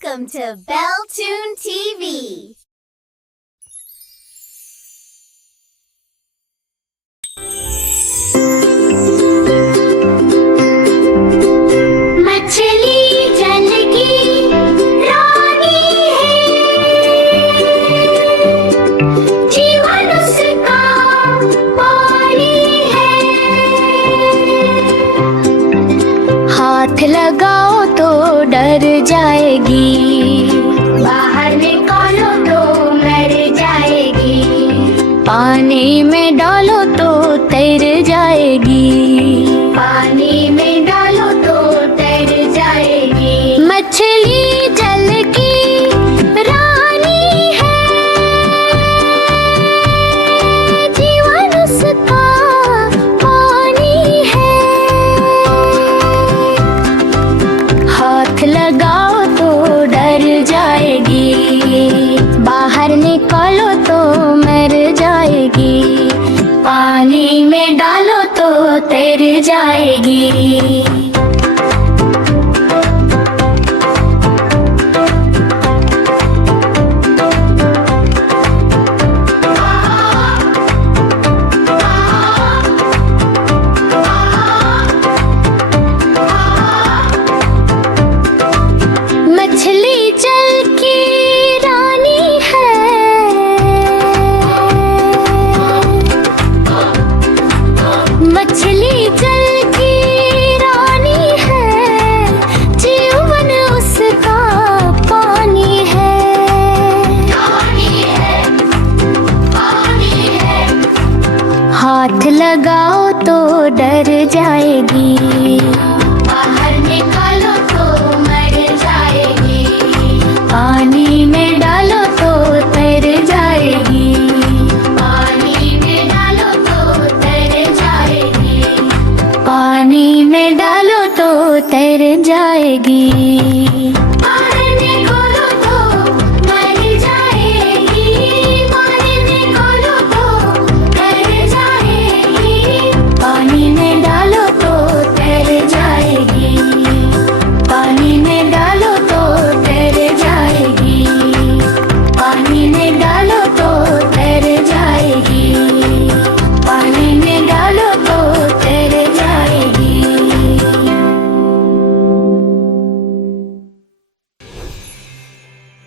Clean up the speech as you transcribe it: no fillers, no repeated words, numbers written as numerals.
Welcome to Belltune TV. मछली जल की रानी है, जीवन उसका पानी है। हाथ लगाओ तो डर जाएगी, बाहर निकालो तो मर जाएगी, पानी में डालो तो तैर जाएगी, पानी में डालो तो तैर जाएगी। मछली जल की रानी है, जीवन उसका पानी है। हाथ लगाओ तो डर जाएगी, बाहर निकालो तो मर जाएगी, पानी में डालो तो तैर जाएगी। मछली जल की रानी है, मछली जल की रानी है, जीवन उसका पानी है, पानी है, पानी है। हाथ लगाओ तो डर जाएगी, बाहर निकालो तो मर जाएगी, पानी में डालो तो तैर जाएगी, पानी में डालो तो तैर जाएगी, पानी में डालो तो तैर जाएगी।